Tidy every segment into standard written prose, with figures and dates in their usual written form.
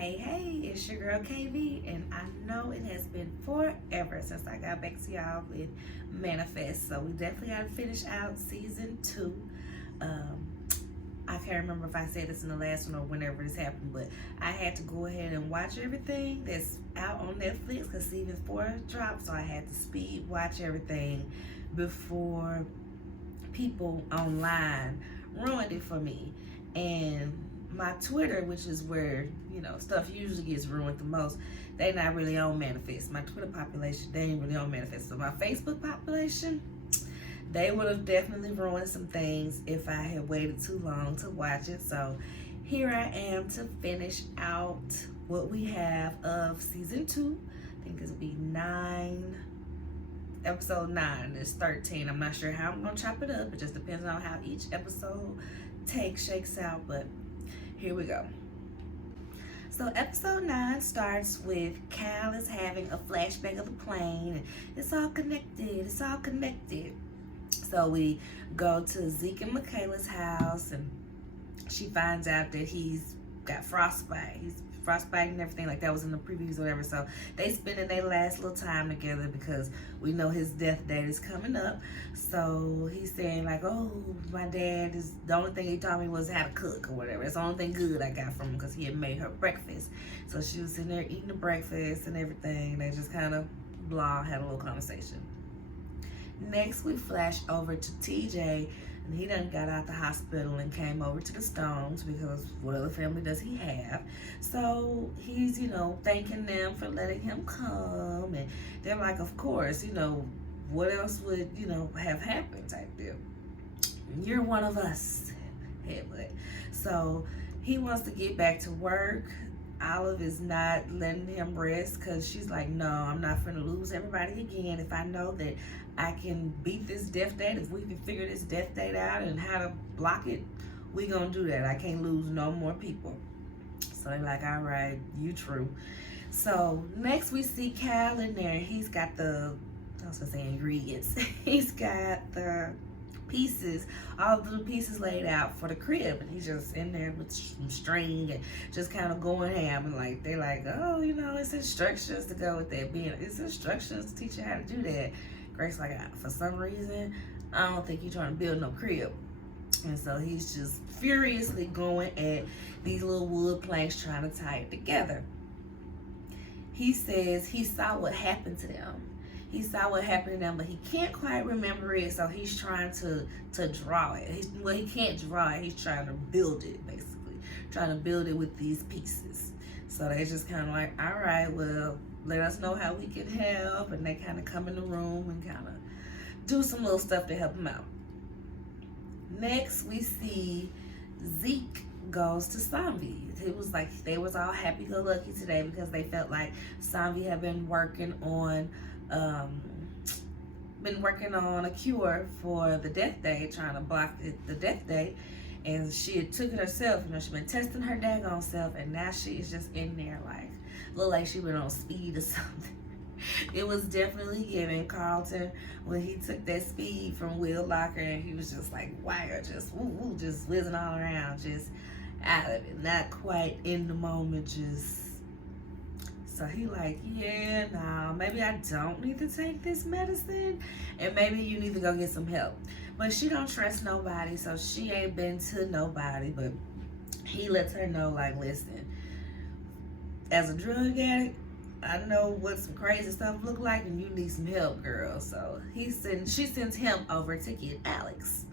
Hey, it's your girl KV, and I know it has been forever since I got back to y'all with Manifest. So we definitely got to finish out season 2. I can't remember if I said this in the last one or whenever this happened, but I had to go ahead and watch everything that's out on Netflix because season 4 dropped, so I had to speed watch everything before people online ruined it for me. And my Twitter, which is where stuff usually gets ruined the most, they not really on Manifest. My Twitter population, they ain't really on Manifest. So my Facebook population, they would have definitely ruined some things if I had waited too long to watch it. So here I am to finish out what we have of season 2. I think it'll be 9. Episode 9 is 13. I'm not sure how I'm gonna chop it up. It just depends on how each episode shakes out, but here we go. So episode 9 starts with Cal is having a flashback of the plane, and it's all connected. So we go to Zeke and Michaela's house, and she finds out that he's got frostbite. He's frostbite and everything, like that was in the previews or whatever. So they spending their last little time together because we know his death date is coming up. So he's saying like, oh, my dad is, the only thing he taught me was how to cook or whatever. It's the only thing good I got from him because he had made her breakfast. So she was sitting there eating the breakfast and everything. They just kind of had a little conversation. Next we flash over to TJ, and he done got out the hospital and came over to the Stones because what other family does he have? So he's, thanking them for letting him come, and they're like, of course, what else would, have happened type deal. You're one of us, headbutt. So he wants to get back to work. Olive is not letting him rest because she's like, no, I'm not finna lose everybody again. If I know that I can beat this death date, if we can figure this death date out and how to block it, we gonna do that. I can't lose no more people. So they're like, all right, you true. So next we see Cal in there. He's got ingredients. He's got the pieces, all the little pieces laid out for the crib, and he's just in there with some string and just kind of going ham, and like they're like, oh, it's instructions to go with that. It's instructions to teach you how to do that. Grace like, for some reason, I don't think you're trying to build no crib. And so he's just furiously going at these little wood planks trying to tie it together. He says he saw what happened to them. He saw what happened to them, but he can't quite remember it, so he's trying to draw it. He can't draw it. He's trying to build it, basically. Trying to build it with these pieces. So they just kind of like, all right, well, let us know how we can help. And they kind of come in the room and kind of do some little stuff to help him out. Next, we see Zeke goes to Sanvi. It was like they was all happy-go-lucky today because they felt like Sanvi had been working on a cure for the death day, trying to block the death day, and she had took it herself. She'd been testing her daggone self, and now she's just in there like, look like she been on speed or something. It was definitely giving Carlton when he took that speed from Will Locker, and he was just like wire, just woo, just whizzing all around, just out of it, not quite in the moment, just. So he like, yeah, no, maybe I don't need to take this medicine, and maybe you need to go get some help. But she don't trust nobody, so she ain't been to nobody, but he lets her know, like, listen, as a drug addict, I know what some crazy stuff look like, and you need some help, girl. So she sends him over to get Alex,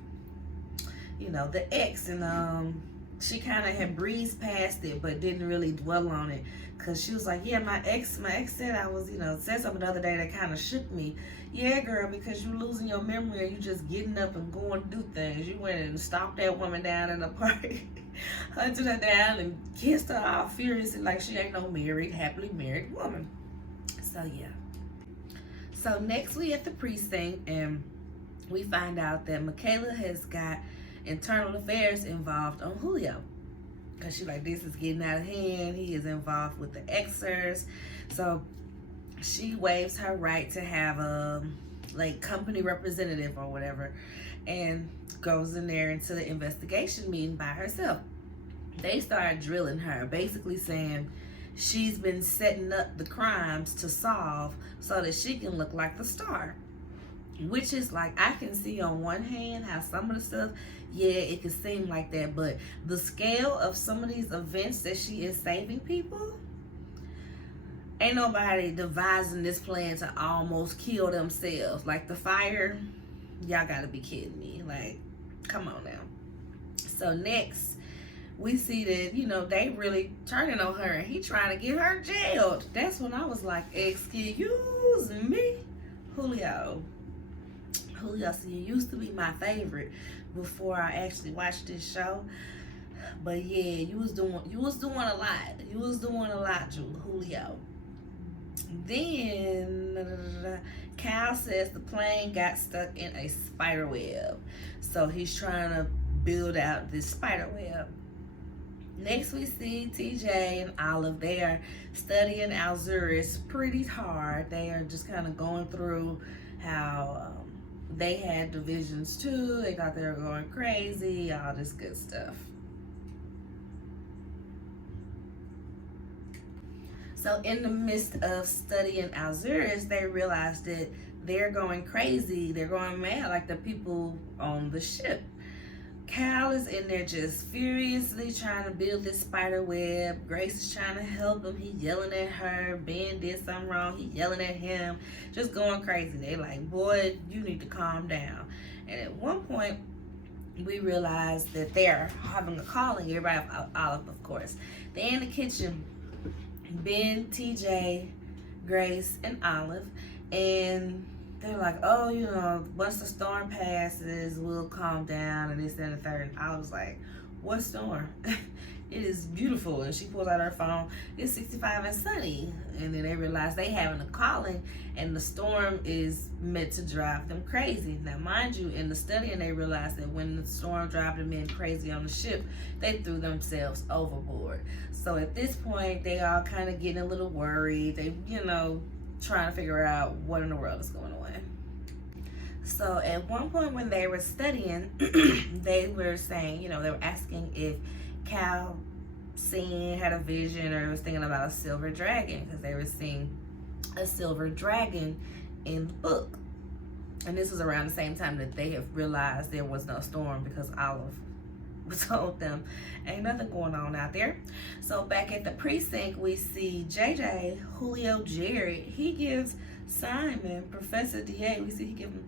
the ex, and she kind of had breezed past it, but didn't really dwell on it. Cause she was like, yeah, my ex said I was, said something the other day that kind of shook me. Yeah, girl, because you losing your memory, or you just getting up and going to do things. You went and stalked that woman down in the party, hunted her down and kissed her all furious and like she ain't no happily married woman. So yeah. So next we at the precinct, and we find out that Michaela has got internal affairs involved on Julio. Because she's like, this is getting out of hand. He is involved with the Xers. So she waives her right to have a company representative or whatever, and goes in there into the investigation meeting by herself. They started drilling her, basically saying she's been setting up the crimes to solve so that she can look like the star. Which is like, I can see on one hand how some of the stuff, yeah, it could seem like that, but the scale of some of these events that she is saving people, ain't nobody devising this plan to almost kill themselves. Like the fire, y'all gotta be kidding me. Like, come on now. So next, we see that, you know, they really turning on her and he trying to get her jailed. That's when I was like, excuse me, Julio. Julio, see, you used to be my favorite before I actually watched this show. But yeah, you was doing a lot. You was doing a lot, Julio. Then Cal says the plane got stuck in a spider web. So he's trying to build out this spider web. Next we see TJ and Olive. They are studying Alzurus pretty hard. They are just kind of going through how they had divisions too. They thought they were going crazy, all this good stuff. So in the midst of studying Alzurus, they realized that they're going crazy. They're going mad like the people on the ship. Cal is in there just furiously trying to build this spider web. Grace is trying to help him. He yelling at her. Ben did something wrong. He yelling at him. Just going crazy. They like, boy, you need to calm down. And at one point, we realize that they're having a calling. Everybody, Olive, of course. They're in the kitchen. Ben, TJ, Grace, and Olive. And they're like, oh, you know, once the storm passes, we'll calm down and this, that, and the third. And I was like, what storm? It is beautiful. And she pulls out her phone. It's 65 and sunny. And then they realize they having a calling and the storm is meant to drive them crazy. Now, mind you, in the studying, they realized that when the storm drove them in crazy on the ship, they threw themselves overboard. So at this point, they all kind of getting a little worried. They, you know, trying to figure out what in the world is going on. So at one point when they were studying, they were saying, you know, they were asking if Cal had a vision or was thinking about a silver dragon, because they were seeing a silver dragon in the book. And this was around the same time that they have realized there was no storm, because Olive told them ain't nothing going on out there. So back at the precinct, we see JJ, Julio, Jared. He gives Simon, Professor DA, we see he gives him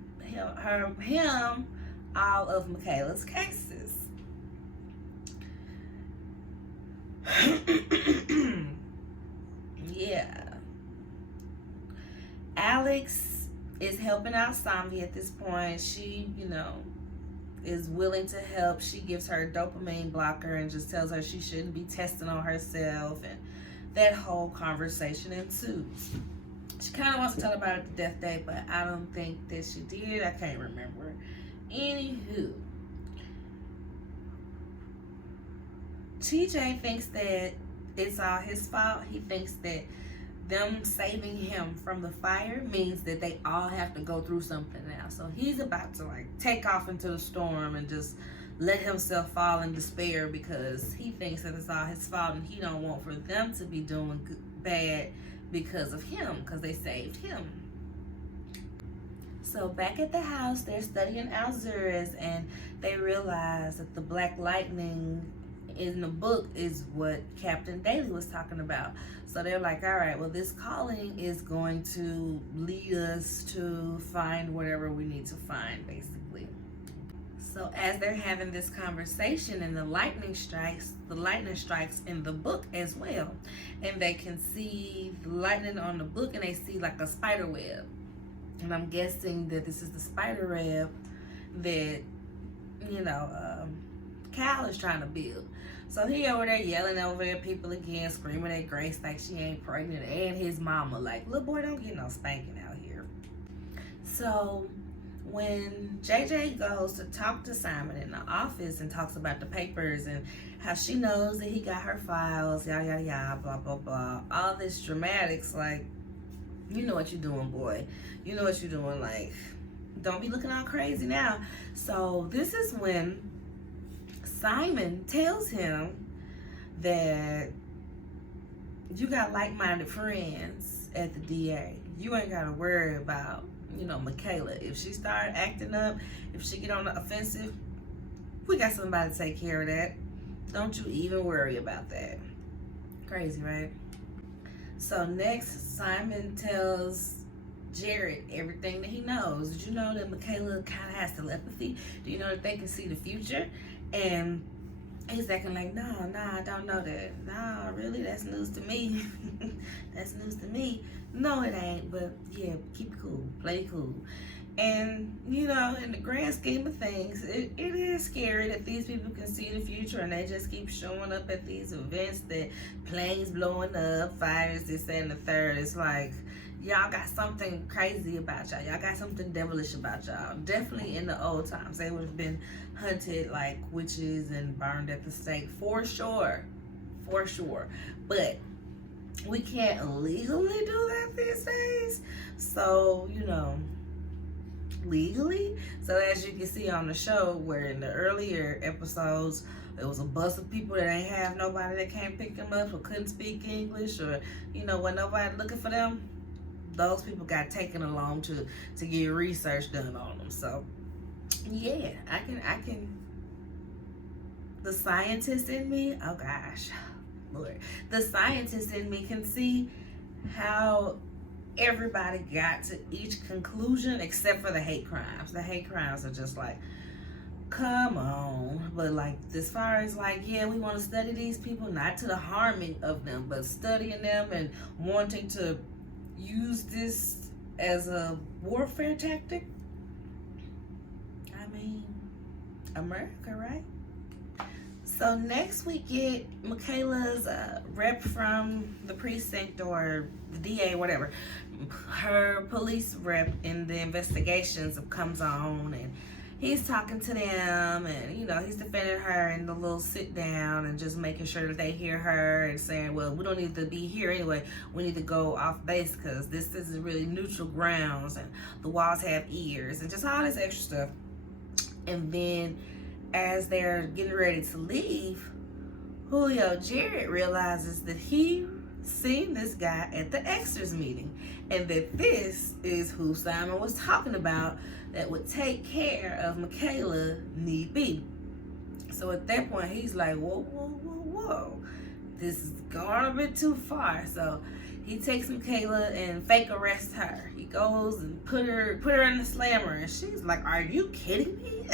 all of Michaela's cases. Yeah. Alex is helping out Sammy at this point. She, you know, is willing to help. She gives her a dopamine blocker and just tells her she shouldn't be testing on herself, and that whole conversation ensues. She kind of wants to tell about the death date, but I don't think that she did. I can't remember. Anywho, TJ thinks that it's all his fault. He thinks that them saving him from the fire means that they all have to go through something now. So he's about to like take off into the storm and just let himself fall in despair, because he thinks that it's all his fault and he don't want for them to be doing bad because of him, because they saved him. So back at the house, they're studying Alzurus, and they realize that the black lightning in the book is what Captain Daly was talking about. So they're like, all right, well, this calling is going to lead us to find whatever we need to find, basically. So as they're having this conversation and the lightning strikes in the book as well. And they can see the lightning on the book, and they see like a spider web. And I'm guessing that this is the spider web that, you know, Cal is trying to build. So he over there yelling over at people again, screaming at Grace like she ain't pregnant, and his mama like, little boy, don't get no spanking out here. So when JJ goes to talk to Simon in the office and talks about the papers and how she knows that he got her files, yada, yada, yada, blah, blah, blah, all this dramatics, like, you know what you're doing, boy. You know what you're doing, like, don't be looking all crazy now. So this is when Simon tells him that you got like-minded friends at the DA. You ain't gotta worry about, Michaela. If she start acting up, if she get on the offensive, we got somebody to take care of that. Don't you even worry about that. Crazy, right? So next, Simon tells Jared everything that he knows. Did you know that Michaela kind of has telepathy? Do you know that they can see the future? And he's acting like, no, I don't know that. No, really? That's news to me. That's news to me. No, it ain't. But yeah, keep it cool. Play it cool. And, in the grand scheme of things, it is scary that these people can see the future and they just keep showing up at these events, that planes blowing up, fires, this and the third. It's like, y'all got something crazy about y'all. Y'all got something devilish about y'all. Definitely in the old times, they would have been hunted like witches and burned at the stake. For sure. For sure. But we can't legally do that these days. So, legally. So as you can see on the show, where in the earlier episodes, it was a bus of people that ain't have nobody that can't pick them up or couldn't speak English, or, when nobody looking for them. Those people got taken along to get research done on them. So yeah, I can the scientist in me, oh gosh, Lord, the scientist in me can see how everybody got to each conclusion except for the hate crimes. The hate crimes are just like, come on. But like, as far as like, yeah, we want to study these people, not to the harming of them, but studying them and wanting to use this as a warfare tactic. I mean, America, right? So next we get Michaela's rep from the precinct, or the DA, whatever. Her police rep in the investigations comes on, and he's talking to them, and he's defending her in the little sit down and just making sure that they hear her, and saying, well, we don't need to be here anyway. We need to go off base because this is really neutral grounds, and the walls have ears, and just all this extra stuff. And then as they're getting ready to leave, Julio Jared realizes that he seen this guy at the extras meeting, and that this is who Simon was talking about, that would take care of Michaela need be. So at that point, he's like, whoa, this is going a bit too far. So he takes Michaela and fake arrests her. He goes and put her in the slammer, and she's like, are you kidding me?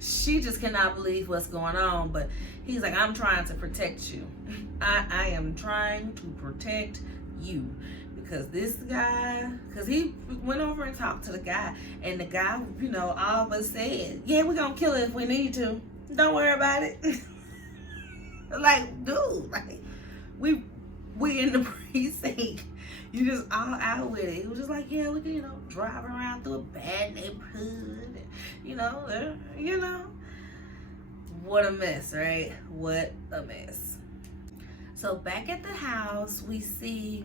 She just cannot believe what's going on. But he's like, I'm trying to protect you. I am trying to protect you. Because this guy, because he went over and talked to the guy, and the guy, all of us said, yeah, we're going to kill it if we need to. Don't worry about it. Like, dude, like, we in the precinct. You just all out with it. He was just like, yeah, we can, drive around through a bad neighborhood. What a mess, right? What a mess. So back at the house, we see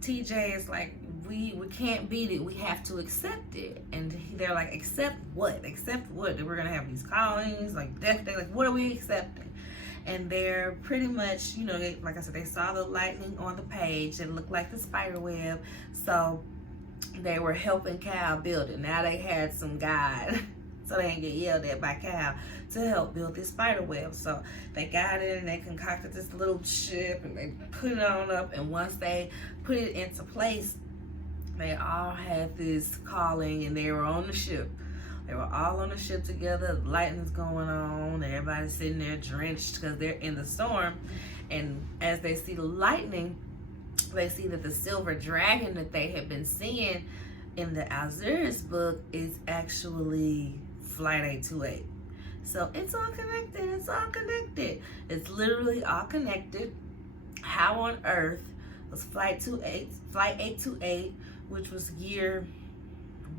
TJ is like, we can't beat it. We have to accept it. And they're like, accept what? Accept what? That we're going to have these callings, like death day. Like, what are we accepting? And they're pretty much, like I said, they saw the lightning on the page. It looked like the spider web. So they were helping Cal build it. Now they had some guide, so they didn't get yelled at by Cal, to help build this spider web. So they got it and they concocted this little ship and they put it on up. And once they put it into place, they all had this calling, and they were on the ship. They were all on the ship together. The lightning's going on. Everybody's sitting there drenched because they're in the storm. And as they see the lightning, they see that the silver dragon that they had been seeing in the Alzurus book is actually Flight 828. So it's all connected. It's all connected. It's literally all connected. How on earth was Flight 828, which was year,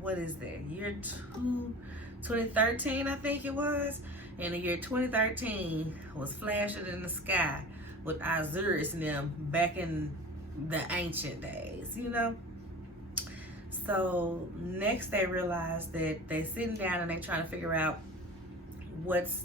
what is that? Year 2013, I think it was. And the year 2013 was flashing in the sky with Alzurus and them back in the ancient days, So next they realize that they're sitting down and they're trying to figure out what's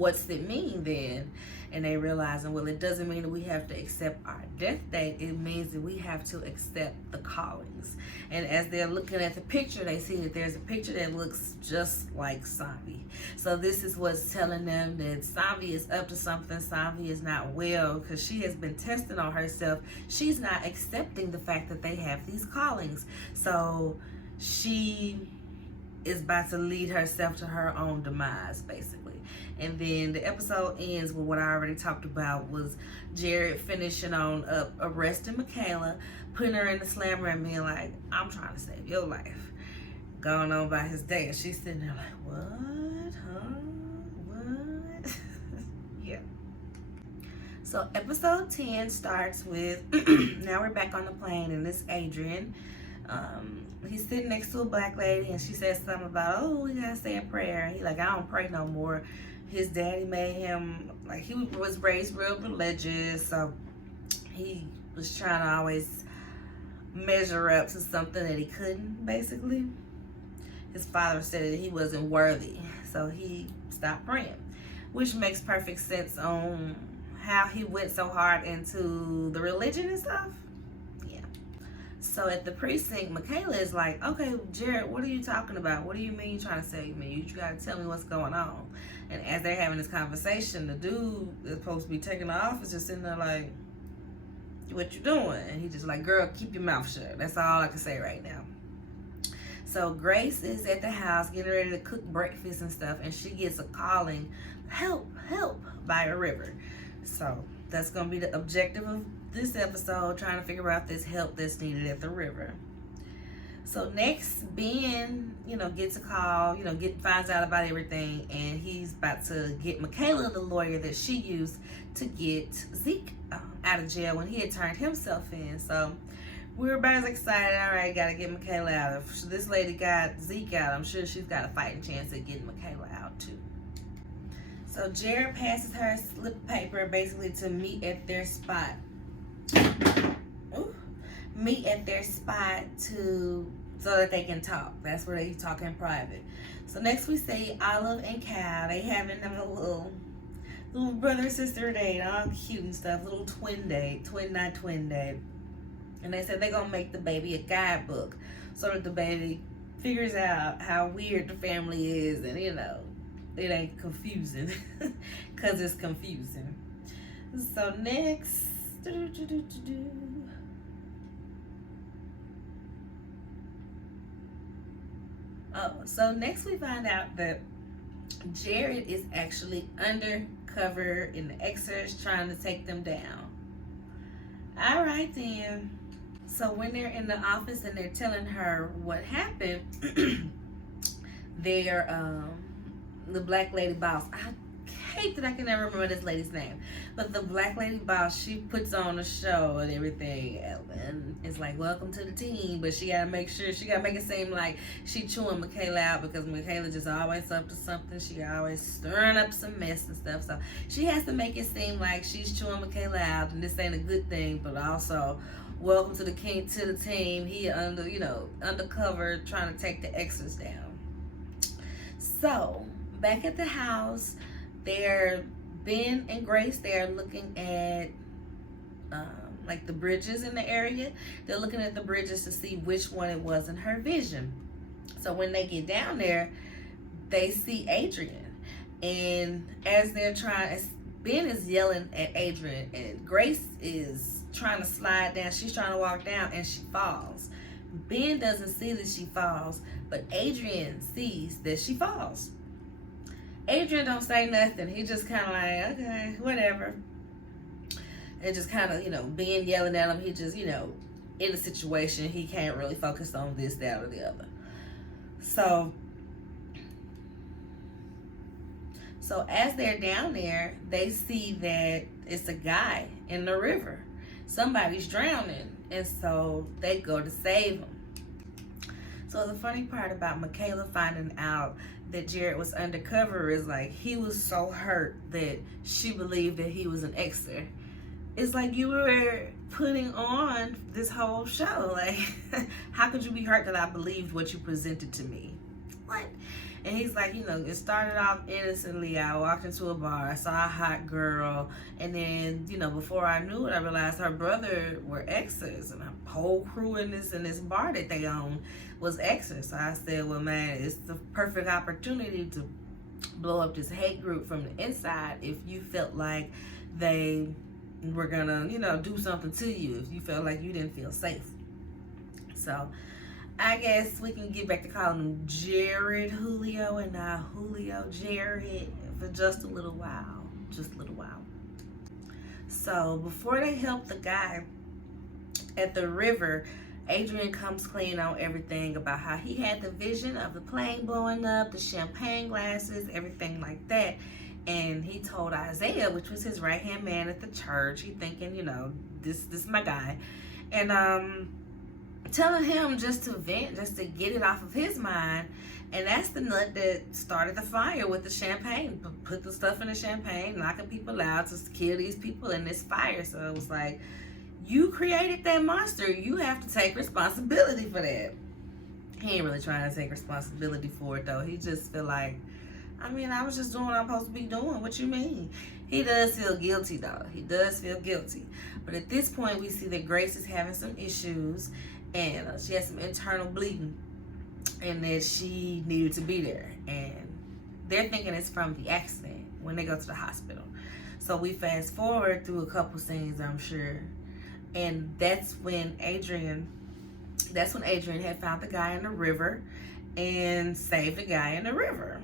what's it mean then? And they realizing, well, it doesn't mean that we have to accept our death date. It means that we have to accept the callings. And as they're looking at the picture, they see that there's a picture that looks just like Savi. So this is what's telling them that Savi is up to something. Savi is not well because she has been testing on herself. She's not accepting the fact that they have these callings. So she is about to lead herself to her own demise, basically. And then the episode ends with what I already talked about, was Jared finishing on up, arresting Michaela, putting her in the slammer and being like, I'm trying to save your life. Going on by his day. And she's sitting there like, what? Huh? What? Yeah. So episode 10 starts with, now we're back on the plane, and this Adrian. He's sitting next to a black lady, and she says something about, oh, we gotta say a prayer. And he like, I don't pray no more. His daddy made him, like, he was raised real religious, so he was trying to always measure up to something that he couldn't, basically. His father said that he wasn't worthy, so he stopped praying, which makes perfect sense on how he went so hard into the religion and stuff. So at the precinct, Michaela is like, okay, Jared, what are you talking about? What do you mean you're trying to save me? You got to tell me what's going on. And as they're having this conversation, the dude that's supposed to be taking the office just sitting there like, what you doing? And he just like, girl, keep your mouth shut. That's all I can say right now. So Grace is at the house getting ready to cook breakfast and stuff, and she gets a calling, help, help, by a river. So that's going to be the objective of this episode, trying to figure out this help that's needed at the river. So next, Ben, gets a call, finds out about everything, and he's about to get Michaela, the lawyer that she used to get Zeke out of jail when he had turned himself in. So we're about as excited. All right, got to get Michaela out. If this lady got Zeke out, I'm sure she's got a fighting chance at getting Michaela out too. So Jared passes her a slip of paper basically to meet at their spot. Meet at their spot so that they can talk. That's where they talk in private. So next we see Olive and Cal. They having them a little brother sister date, all cute and stuff. Little twin date. And they said they're gonna make the baby a guidebook so that the baby figures out how weird the family is, and it ain't confusing because it's confusing. So next, so next we find out that Jared is actually undercover in the exodus trying to take them down. All right then. So when they're in the office and they're telling her what happened, they're the black lady boss. I hate that I can never remember this lady's name, but the black lady boss, she puts on a show and everything, and it's like, welcome to the team, but she gotta make it seem like she chewing Michaela out, because Michaela just always up to something. She always stirring up some mess and stuff, so she has to make it seem like she's chewing Michaela out, and this ain't a good thing, but also welcome to the team. He undercover trying to take the X's down. So back at the house, Ben and Grace, they're looking at like the bridges in the area. They're looking at the bridges to see which one it was in her vision. So when they get down there, they see Adrian, and as Ben is yelling at Adrian, and Grace is trying to slide down. She's trying to walk down, and she falls. Ben doesn't see that she falls, but Adrian sees that she falls. Adrian don't say nothing. He just kind of like, okay, whatever. And just kind of, Ben yelling at him. He just, in a situation, he can't really focus on this, that, or the other. So as they're down there, they see that it's a guy in the river. Somebody's drowning. And so they go to save him. So the funny part about Michaela finding out that Jared was undercover is like, he was so hurt that she believed that he was an extra. It's like, you were putting on this whole show. Like, how could you be hurt that I believed what you presented to me? What? And he's like, you know, it started off innocently. I walked into a bar, I saw a hot girl, and then, you know, before I knew it, I realized her brother were exes, and a whole crew in this bar that they own was exes. So I said, well, man, it's the perfect opportunity to blow up this hate group from the inside if you felt like they were gonna, you know, do something to you, if you felt like you didn't feel safe. So I guess we can get back to calling him Jared Julio and not Julio Jared for just a little while. Just a little while. So before they help the guy at the river, Adrian comes clean on everything about how he had the vision of the plane blowing up, the champagne glasses, everything like that. And he told Isaiah, which was his right-hand man at the church, he thinking, you know, this is my guy. And telling him just to vent, just to get it off of his mind. And that's the nut that started the fire with the champagne. Put the stuff in the champagne, knocking people out to kill these people in this fire. So it was like, you created that monster. You have to take responsibility for that. He ain't really trying to take responsibility for it, though. He just feel like, I mean, I was just doing what I'm supposed to be doing. What you mean? He does feel guilty, though. He does feel guilty. But at this point, we see that Grace is having some issues, and she has some internal bleeding, and that she needed to be there. And they're thinking it's from the accident when they go to the hospital. So we fast forward through a couple scenes, I'm sure. And that's when Adrian had found the guy in the river and saved the guy in the river.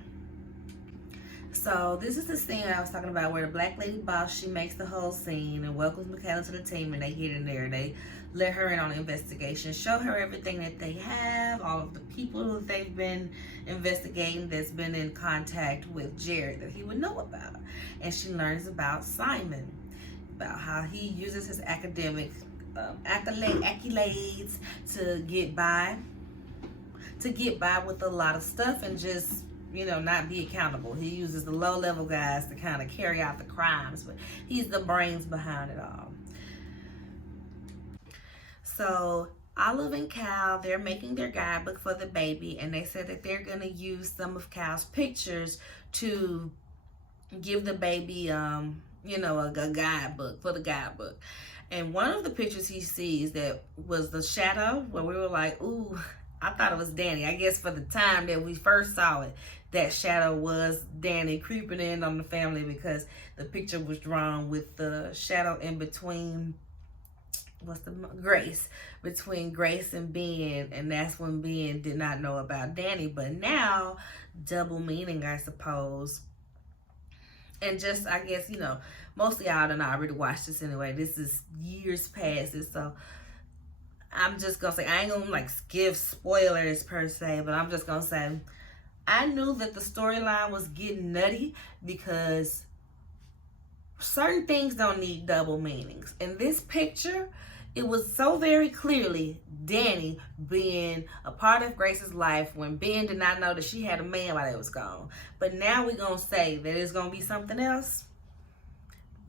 So this is the scene I was talking about where the black lady boss, she makes the whole scene and welcomes Michaela to the team, and they get in there. They let her in on the investigation, show her everything that they have, all of the people that they've been investigating that's been in contact with Jared that he would know about. And she learns about Simon, about how he uses his academic accolades to get by with a lot of stuff and just, you know, not be accountable. He uses the low-level guys to kind of carry out the crimes, but he's the brains behind it all. So Olive and Cal, they're making their guidebook for the baby, and they said that they're going to use some of Cal's pictures to give the baby, you know, a guidebook, for the guidebook. And one of the pictures he sees that was the shadow, where we were like, ooh, I thought it was Danny. I guess for the time that we first saw it, that shadow was Danny creeping in on the family, because the picture was drawn with the shadow in between, Grace, between Grace and Ben, and that's when Ben did not know about Danny. But now, double meaning, I suppose. And just, I guess, you know, mostly y'all done already watched this anyway. This is years past it, so I'm just gonna say, I ain't gonna like give spoilers per se, but I'm just gonna say, I knew that the storyline was getting nutty because certain things don't need double meanings. In this picture, it was so very clearly Danny being a part of Grace's life when Ben did not know that she had a man while they was gone. But now we're going to say that it's going to be something else.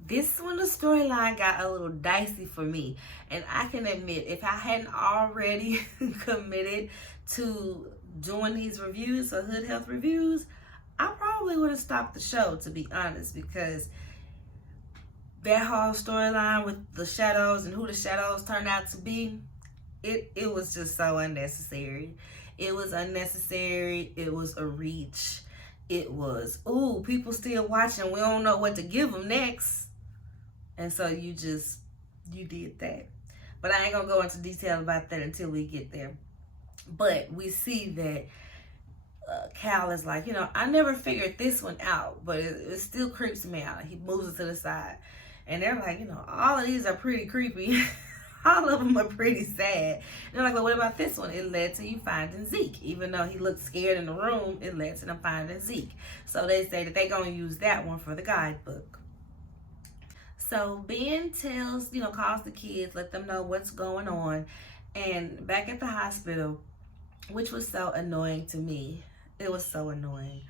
This one, the storyline got a little dicey for me. And I can admit, if I hadn't already committed to doing these reviews or Hood Health reviews, I probably would have stopped the show, to be honest, because that whole storyline with the shadows and who the shadows turned out to be, it was just so unnecessary. It was unnecessary. It was a reach. It was, ooh, people still watching. We don't know what to give them next. And so you did that. But I ain't going to go into detail about that until we get there. But we see that Cal is like, you know, I never figured this one out, but it still creeps me out. He moves it to the side. And they're like, you know, all of these are pretty creepy. All of them are pretty sad. And they're like, well, what about this one? It led to you finding Zeke. Even though he looked scared in the room, it led to them finding Zeke. So they say that they're going to use that one for the guidebook. So Ben tells, you know, calls the kids, let them know what's going on. And back at the hospital, which was so annoying to me. It was so annoying.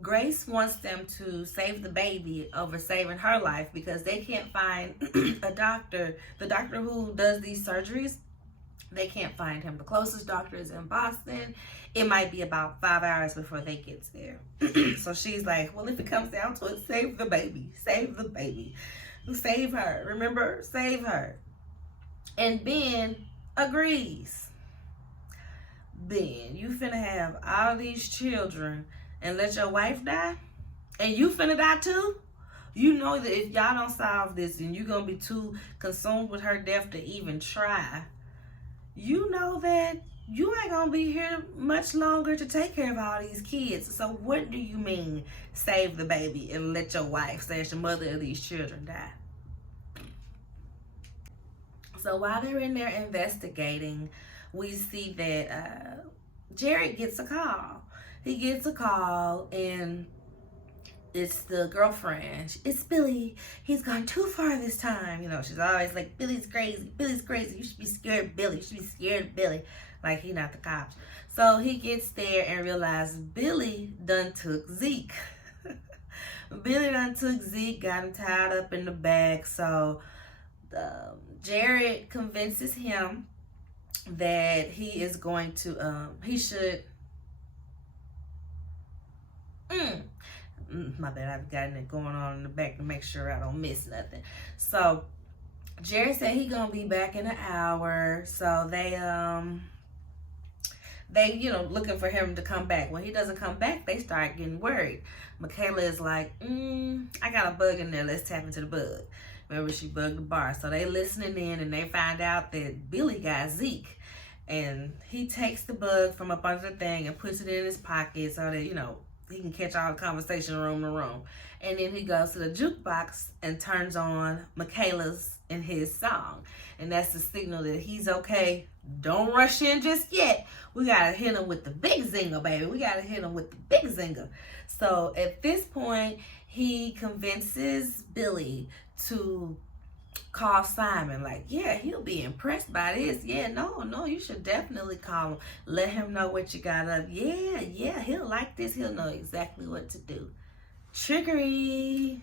Grace wants them to save the baby over saving her life because they can't find a doctor. The doctor who does these surgeries They can't find him. The closest doctor is in Boston. It might be about 5 hours before they get there. So she's like, well, if it comes down to it, save the baby. Save the baby. Save her. Remember? Save her. And Ben agrees. Ben, you finna have all these children and let your wife die? And you finna die too? You know that if y'all don't solve this and you're gonna be too consumed with her death to even try, you know that you ain't gonna be here much longer to take care of all these kids. So what do you mean, save the baby and let your wife / your mother of these children die? So while they're in there investigating, we see that Jared gets a call. He gets a call and it's the girlfriend. It's Billy. He's gone too far this time. You know, she's always like, Billy's crazy. Billy's crazy. You should be scared of Billy. You should be scared of Billy. Like, he not the cops. So he gets there and realizes Billy done took Zeke. Billy done took Zeke, got him tied up in the bag. So Jared convinces him that he is going to, he should, my bad, I've gotten it going on in the back to make sure I don't miss nothing. So Jared said he gonna be back in an hour. So they you know, looking for him to come back. When he doesn't come back, they start getting worried. Michaela is like, I got a bug in there, let's tap into the bug. Remember, she bugged the bar. So they listening in and they find out that Billy got Zeke. And he takes the bug from up under the thing and puts it in his pocket so that, you know, he can catch all the conversation room to room. And then he goes to the jukebox and turns on Michaela's and his song. And that's the signal that he's okay. Don't rush in just yet. We gotta hit him with the big zinger, baby. We gotta hit him with the big zinger. So at this point, he convinces Billy to call Simon. Like, yeah, he'll be impressed by this. Yeah, no, you should definitely call him. Let him know what you got up. Yeah, he'll like this. He'll know exactly what to do. Trickery.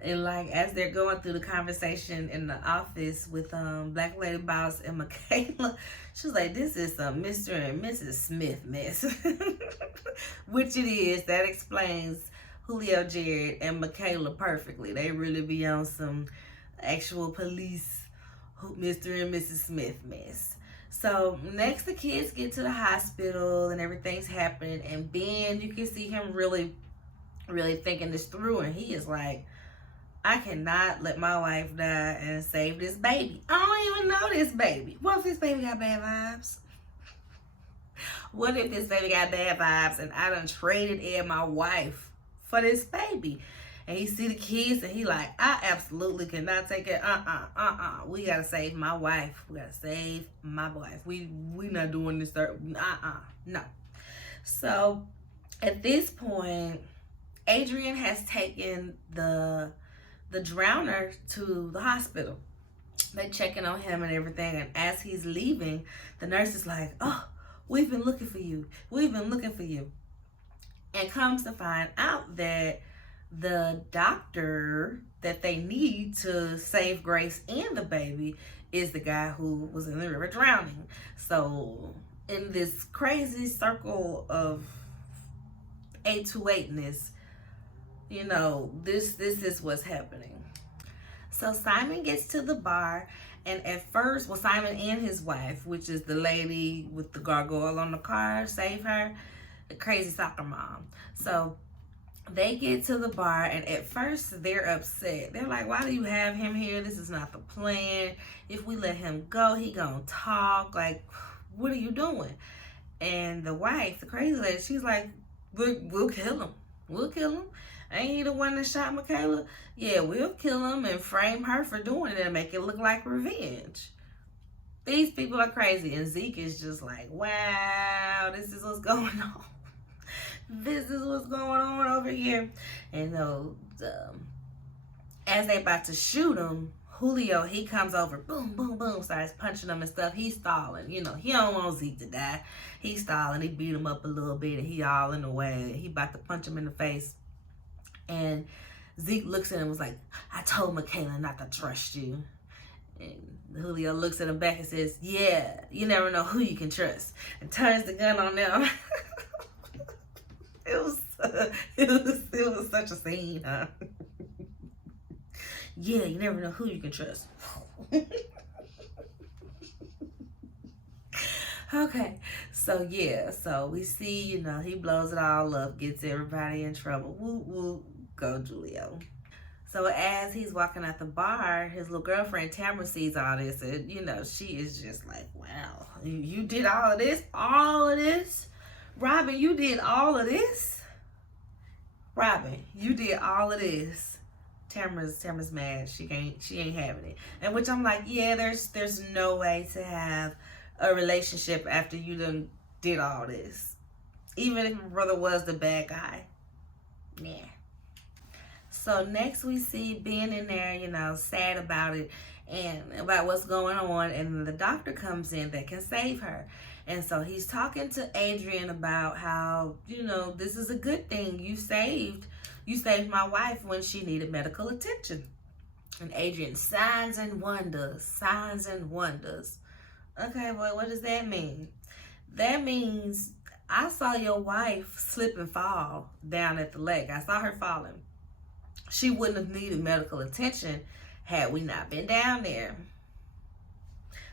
And like, as they're going through the conversation in the office with Black Lady Boss and Michaela, she's like, this is a Mr. and Mrs. Smith mess. Which it is. That explains Julio, Jared, and Michaela perfectly. They really be on some actual police Mr. and Mrs. Smith mess. So next, the kids get to the hospital and everything's happening. And Ben, you can see him really, really thinking this through. And he is like, I cannot let my wife die and save this baby. I don't even know this baby. What if this baby got bad vibes? What if this baby got bad vibes and I done traded in my wife for this baby? And he see the kids and he like, I absolutely cannot take it. We gotta save my wife. We gotta save my wife. We not doing this. No. So at this point, Adrian has taken the drowner to the hospital. They checking on him and everything. And as he's leaving, the nurse is like, oh, we've been looking for you. We've been looking for you. And comes to find out that the doctor that they need to save Grace and the baby is the guy who was in the river drowning. So in this crazy circle of 828-ness, you know, this is what's happening. So Simon gets to the bar, and at first, well, Simon and his wife, which is the lady with the gargoyle on the car, save her, the crazy soccer mom. So they get to the bar, and at first they're upset. They're like, why do you have him here? This is not the plan. If we let him go, he gonna talk. Like, what are you doing? And the wife, the crazy lady, she's like, we'll kill him. We'll kill him. Ain't he the one that shot Michaela? Yeah, we'll kill him and frame her for doing it and make it look like revenge. These people are crazy. And Zeke is just like, wow, this is what's going on. This is what's going on over here. And as they about to shoot him, Julio, he comes over, boom, boom, boom, starts punching him and stuff. He's stalling. You know, he don't want Zeke to die. He's stalling. He beat him up a little bit, and he all in the way. He about to punch him in the face. And Zeke looks at him and was like, I told Michaela not to trust you. And Julio looks at him back and says, yeah, you never know who you can trust. And turns the gun on them. It was such a scene, huh? Yeah, you never know who you can trust. Okay, so yeah, so we see, he blows it all up, gets everybody in trouble. Woo woo, go Julio. So as he's walking out the bar, his little girlfriend Tamara sees all this, and she is just like, "Wow, you did all of this, Robin, you did all of this, Robin, you did all of this." Tamara's mad. She ain't having it, and which I'm like, yeah, there's no way to have a relationship after you done did all this, even if my brother was the bad guy. Yeah. So next we see Ben in there, sad about it and about what's going on, and the doctor comes in that can save her. And so he's talking to Adrian about how, this is a good thing. You saved my wife when she needed medical attention. And Adrian, signs and wonders. Okay, well, what does that mean? That means I saw your wife slip and fall down at the lake. I saw her falling. She wouldn't have needed medical attention had we not been down there.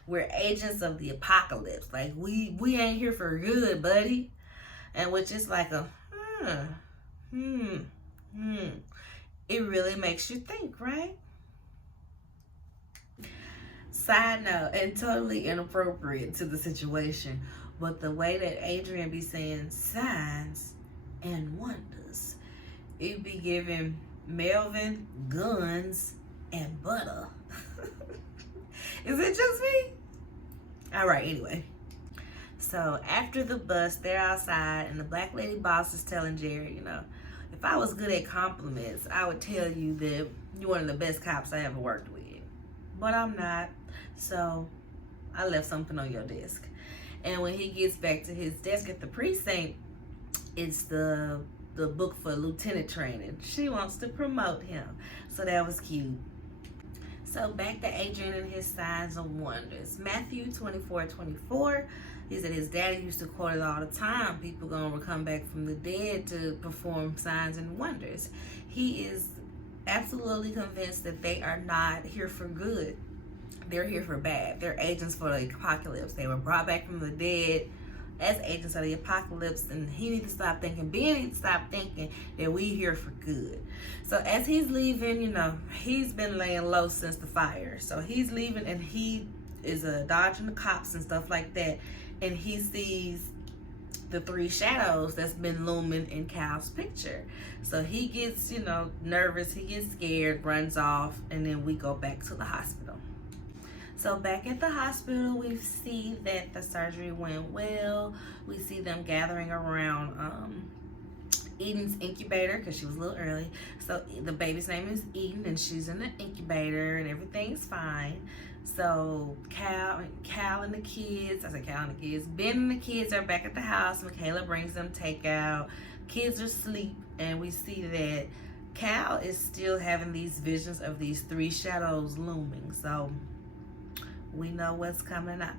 We're agents of the apocalypse. Like, we ain't here for good, buddy. And which is like a, It really makes you think, right? Side note, and totally inappropriate to the situation, but the way that Adrian be saying signs and wonders, it be giving Melvin guns and butter. Is it just me? All right, anyway. So after the bus, they're outside, and the black lady boss is telling Jerry, if I was good at compliments, I would tell you that you're one of the best cops I ever worked with. But I'm not, so I left something on your desk. And when he gets back to his desk at the precinct, it's the book for lieutenant training. She wants to promote him, so that was cute. So back to Adrian and his signs and wonders. Matthew 24:24. He said his daddy used to quote it all the time. People gonna come back from the dead to perform signs and wonders. He is absolutely convinced that they are not here for good. They're here for bad. They're agents for the apocalypse. They were brought back from the dead as agents of the apocalypse, and he needs to stop thinking, Ben needs to stop thinking that we here for good. So as he's leaving, he's been laying low since the fire. So he's leaving, and he is dodging the cops and stuff like that, and he sees the three shadows that's been looming in Cal's picture. So he gets, nervous, he gets scared, runs off, and then we go back to the hospital. So back at the hospital, we see that the surgery went well. We see them gathering around Eden's incubator because she was a little early. So the baby's name is Eden, and she's in the incubator, and everything's fine. So Cal and the kids, Ben and the kids are back at the house. Michaela brings them takeout. Kids are asleep, and we see that Cal is still having these visions of these three shadows looming. So we know what's coming up.